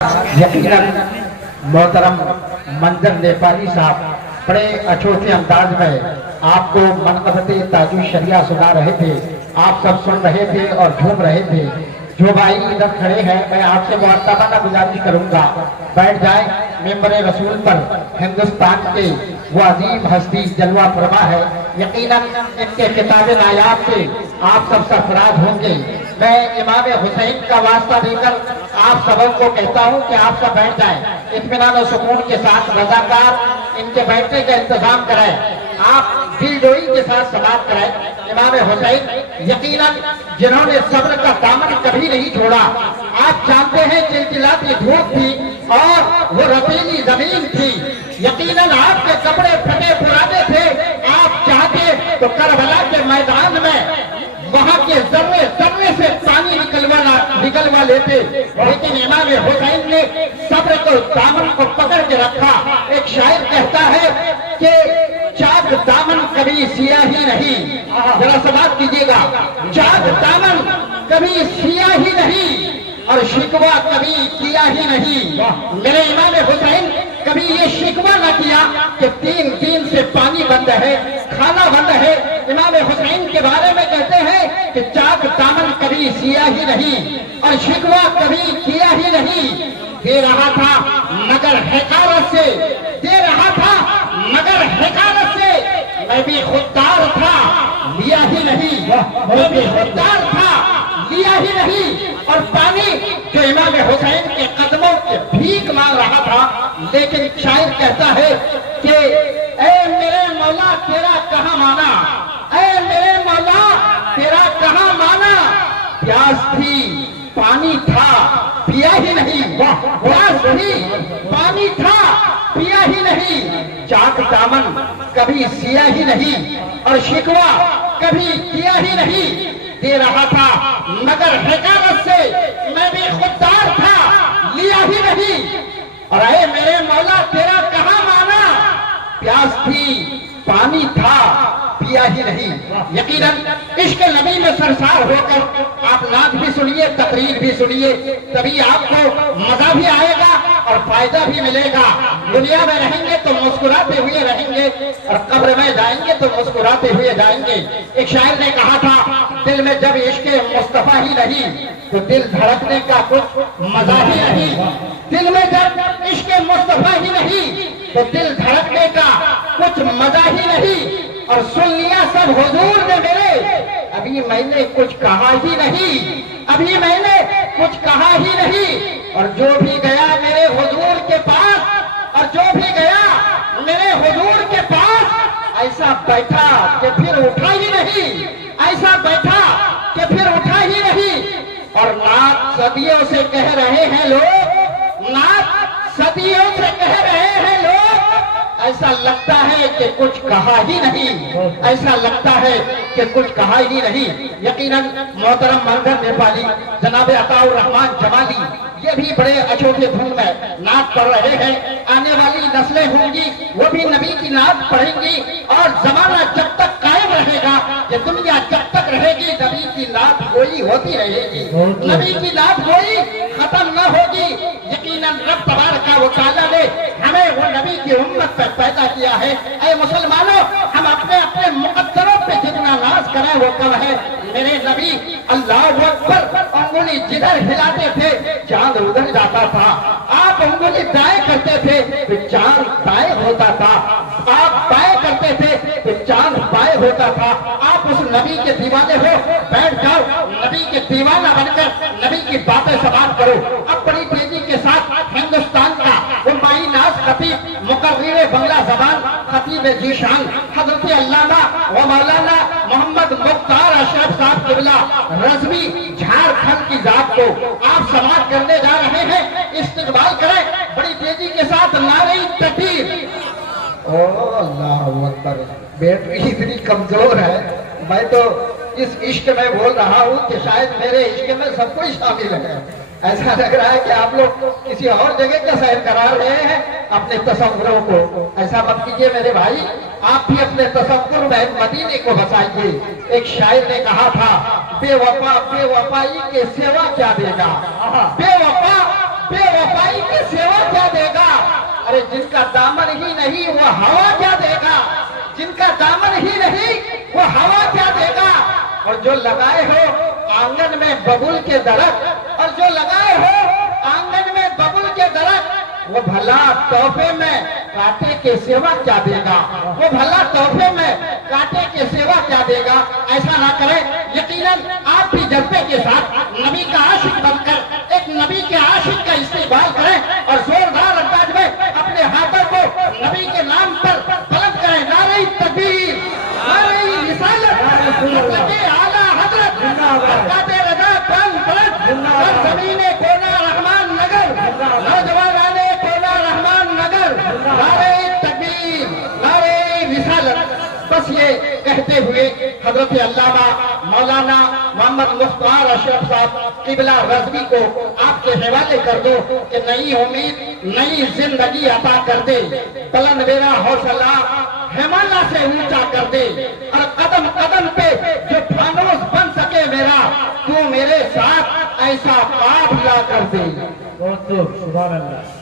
यकीनन मोहतरम मंजर नेपाली साहब बड़े अछूते अंदाज में आपको मनक़बत ताजुल शरिया सुना रहे थे। आप सब सुन रहे थे और झूम रहे थे। जो भाई इधर खड़े हैं, मैं आपसे मुअत्तमाना गुजारिश करूंगा, बैठ जाए। मेंबर रसूल पर हिंदुस्तान के वो अजीम हस्ती जलवा फरमा है। यकीनन इनके किताब नायाब से आप सब सरफराज होंगे। मैं इमाम हुसैन का वास्ता देकर आप सबों को कहता हूं कि आप सब बैठ जाएं। इत्मीनान और सुकून के साथ रज़ाकार इनके बैठने का इंतजाम कराएं। आप दिलजोई के साथ समाप्त कराएं। इमाम हुसैन यकीनन जिन्होंने सब्र का दामन कभी नहीं छोड़ा। आप जानते हैं चिलचिलाती धूप थी और वो रतीली जमीन थी। यकीनन आपके कपड़े फटे पुराने थे। आप चाहते तो करबला के मैदान में वहां के जर्रे जर्रे से पानी निकलवा लेते, लेकिन इमाम हुसैन ने सब्र को दामन को पकड़ के रखा। एक शायर कहता है कि चाक दामन कभी सियाही नहीं, जरा समाप्त कीजिएगा, चाक दामन कभी सियाही नहीं और शिकवा कभी किया ही नहीं। मेरे इमाम हुसैन कभी ये शिकवा न किया कि 3 दिन से पानी बंद है, खाना बंद है। इमाम हुसैन के बारे में कहते हैं कि चाक दामन कभी सिया ही नहीं और शिकवा कभी किया ही नहीं। दे रहा था मगर हकारत से, दे रहा था मगर हकारत से, मैं भी खुददार था लिया ही नहीं, मैं भी खुददार था लिया ही नहीं। और पानी जो इमाम हुसैन के कदमों के भीख मांग रहा था, लेकिन शायर कहता है कि ऐ मेरे मौला तेरा कहाँ माना, ऐ मेरे मौला तेरा कहाँ माना। प्यास थी पानी था पिया ही नहीं, प्यास थी पानी था पिया ही नहीं। चाक दामन कभी सिया ही नहीं और शिकवा कभी किया ही नहीं। दे रहा था मगर हकारत से, मैं भी खुददार था लिया ही नहीं। और ऐ मेरे मौला तेरा कहाँ माना, प्यास थी पानी था पिया ही नहीं। यकीनन इश्क नबी में सरसार होकर आप नात भी सुनिए, तकरीर भी सुनिए, तभी आपको मजा भी आएगा और फायदा भी मिलेगा। दुनिया में रहेंगे तो मुस्कुराते हुए रहेंगे और कब्र में जाएंगे तो मुस्कुराते हुए जाएंगे। एक शायर ने कहा था, दिल में जब इश्क मुस्तफा ही नहीं तो दिल धड़कने का कुछ मजा ही नहीं। दिल में जब इश्क मुस्तफा ही नहीं तो दिल धड़कने का कुछ मजा ही नहीं। और सुन लिया सब हुजूर ने मेरे, अभी मैंने कुछ कहा ही नहीं, अभी मैंने कुछ कहा ही नहीं। और जो भी गया मेरे हुजूर के पास, और जो भी गया मेरे हुजूर के पास, ऐसा बैठा कि फिर उठा ही नहीं, ऐसा बैठा कि फिर उठा ही नहीं। और नात सदियों से कह रहे हैं लोग, नात सदियों से कह रहे हैं लोग, ऐसा लगता है कि कुछ कहा ही नहीं, ऐसा लगता है कि कुछ कहा ही नहीं। यकीनन मोहतरम मंजर नेपाली जनाब अताउर रहमान जमाली ये भी बड़े अछूते धुन में नात पढ़ रहे हैं। आने वाली नस्लें होंगी वो भी नबी की नात पढ़ेंगी और जमाना जब तक कायम रहेगा, ये दुनिया जब तक रहेगी, नबी की नात गोई होती रहेगी, नबी की नात गोई खत्म न होगी। यकीनन रब तबारक व तआला ने हमें वो नबी की उम्मत पर पैदा किया है। ऐ मुसलमानों, हम अपने अपने मुकद्दरों पे जितना नाज करें वो कम है। मेरे नबी अल्लाह अकबर उंगली जिधर हिलाते थे चांद उधर जाता था, आप उंगली दाएं करते थे तो चांद दाएं होता था, आप बाएं करते थे तो चांद बाएं होता था। आप उस नबी के दीवाने हो, बैठ जाओ, नबी के दीवाना बनकर नबी की बातें समाप्त करो। अब बड़ी तेजी के साथ हिंदुस्तान का वो माई नाज खतीब मुकर्रिर बंगला जबान खतीब जीशान हजरत अल्लामा व मौलाना मोहम्मद मुख्तार अशरफ साहब किबला रज़वी झारखंड की जात को आप समाप्त करने जा रहे हैं। इस्तकबाल करें बड़ी तेजी के साथ नारे तकबीर। ओ अल्लाह अकबर, बैटरी इतनी कमजोर है, मैं तो इस इश्क में बोल रहा हूँ कि शायद मेरे इश्क में सब कोई शामिल है। ऐसा लग रहा है कि आप लोग किसी और जगह का सैर करा रहे हैं अपने तसव्वुरों को। ऐसा मत कीजिए मेरे भाई, आप भी अपने तसव्वुर में मदीने को बसाइए। एक शायर ने कहा था, बेवफा बेवफाई के सेवा क्या देगा, बेवफा بے وفائی کی سیوا کیا دے گا؟ ارے جن کا دامن ہی نہیں وہ ہوا کیا دے گا؟ جن کا دامن ہی نہیں وہ ہوا کیا دے گا؟ اور جو لگائے ہو آنگن میں ببول کے درخت، اور جو لگائے ہو آنگن میں ببول کے درخت، وہ بھلا تحفے میں کانٹے کے سیوا کیا دے گا؟ وہ بھلا تحفے میں کانٹے کے سیوا کیا دے گا؟ ایسا نہ کریں، یقیناً آپ بھی جذبے کے ساتھ نبی کا عاشق بن کر ایک نبی کے عاشق کا استقبال کریں اور زوردار انداز میں اپنے ہاتھوں کو نبی کے نام پر بلند کریں۔ نعرہ تکبیر، نعرہ رسالت، مسلک اعلیٰ حضرت، برکات رضا قرآن فرد، زمین کونا رحمان نگر، نوجوانان کونا رحمان نگر، نعرہ تکبیر، نعرہ رسالت۔ بس یہ کہتے ہوئے حضرت علامہ مولانا محمد مختار اشرف صاحب قبلہ رضوی کو آپ کے حوالے کر دو کہ نئی امید نئی زندگی عطا کر دے، بلند میرا حوصلہ ہمالیہ سے اونچا کر دے، اور قدم قدم پہ جو فانوس بن سکے میرا، تو میرے ساتھ ایسا قافلہ کر دے۔ بہت سبحان اللہ۔